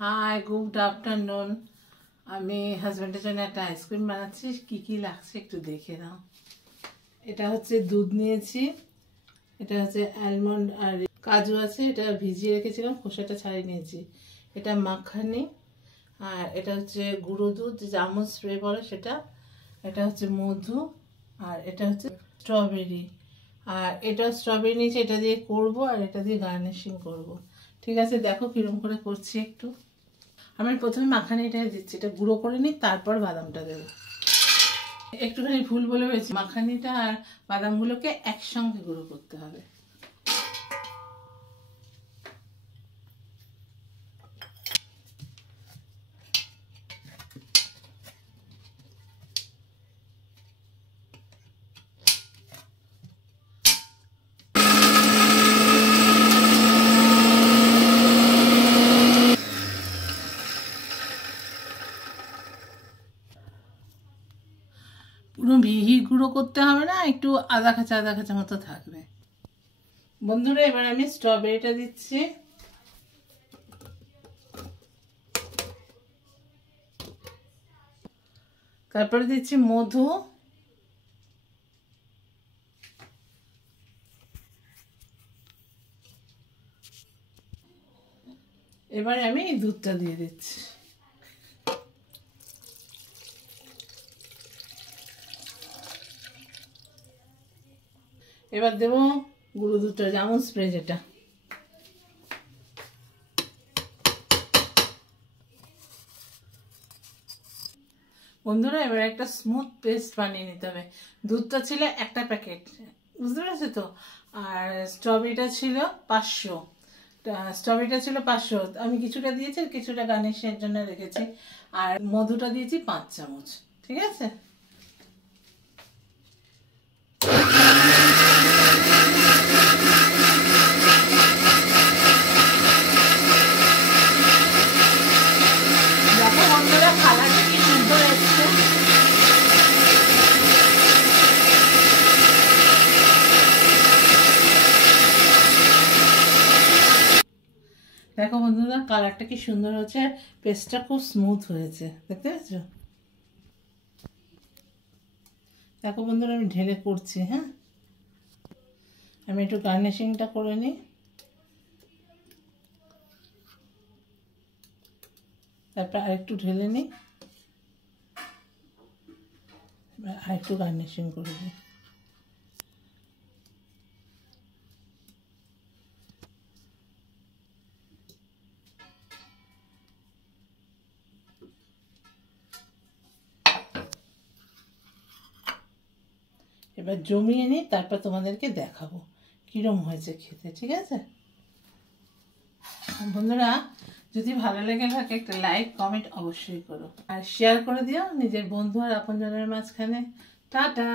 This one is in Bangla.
High, good afternoon. আমি হাজব্যান্ডের জন্য একটা আইসক্রিম বানাচ্ছি। কি লাগছে একটু দেখে নাও। এটা হচ্ছে দুধ নিয়েছি, এটা হচ্ছে অ্যালমন্ড আর কাজু আছে, এটা ভিজিয়ে রেখেছিলাম, খোসাটা ছাড়িয়ে নিয়েছি। এটা মাখানি, আর এটা হচ্ছে গুঁড়ো দুধ, যে আমুল স্প্রে বলে সেটা। এটা হচ্ছে মধু, আর এটা হচ্ছে স্ট্রবেরি। আর এটা স্ট্রবেরি নিয়েছি, এটা দিয়ে করব, আর এটা দিয়ে গার্নিশিং করব। ঠিক আছে, দেখো কিরম করে করছি একটু। আমি প্রথমে মাখানিটা দিচ্ছি, এটা গুঁড়ো করে নিই, তারপর বাদামটা দেবো। একটুখানি ভুল বলে হয়েছে, মাখানিটা আর বাদামগুলোকে একসঙ্গে গুঁড়ো করতে হবে। পুরো মিহি গুঁড়ো করতে হবে না, একটু আধা কাঁচা মতো থাকবে। বন্ধুরা, এবার আমি স্ট্রবেরিটা দিচ্ছি। তারপরে দিচ্ছি মধু, এবারে আমি এই দুধটা দিয়ে দিচ্ছি। এবার দেবো গুঁড়ো দুধটা, জামুন স্প্রে যেটা। বন্ধুরা, এবার একটা স্মুথ পেস্ট বানিয়ে নিতে হবে। দুধটা ছিল একটা প্যাকেট, বুঝতে পেরেছো তো? আর স্ট্রবেরিটা ছিল 500। স্ট্রবেরিটা ছিল 500, আমি কিছুটা দিয়েছি, কিছুটা গার্নিশের জন্য রেখেছি। আর মধুটা দিয়েছি 5 চামচ। ঠিক আছে, দেখো বন্ধুরা, কালারটা কি সুন্দর এসছে। দেখো বন্ধুরা, কালারটা কি সুন্দর হয়েছে, পেস্টটা খুব স্মুথ হয়েছে, দেখতে পাচ্ছ? দেখো বন্ধুরা, আমি ঢেলে করছি। হ্যাঁ, আমি একটু গার্নিশিংটা করে নিই, তারপর আরেকটু ঢেলে নিই, আরেকটু গার্নিশিং করে দিই। এবার জমিয়ে নিই, তারপর তোমাদেরকে দেখাবো কিরম হয়েছে খেতে। ঠিক আছে বন্ধুরা, যদি ভালো লেগে থাকে একটা লাইক কমেন্ট অবশ্যই করো, আর শেয়ার করে দিও নিজের বন্ধু আর আপনজনের মাঝখানে। টাটা।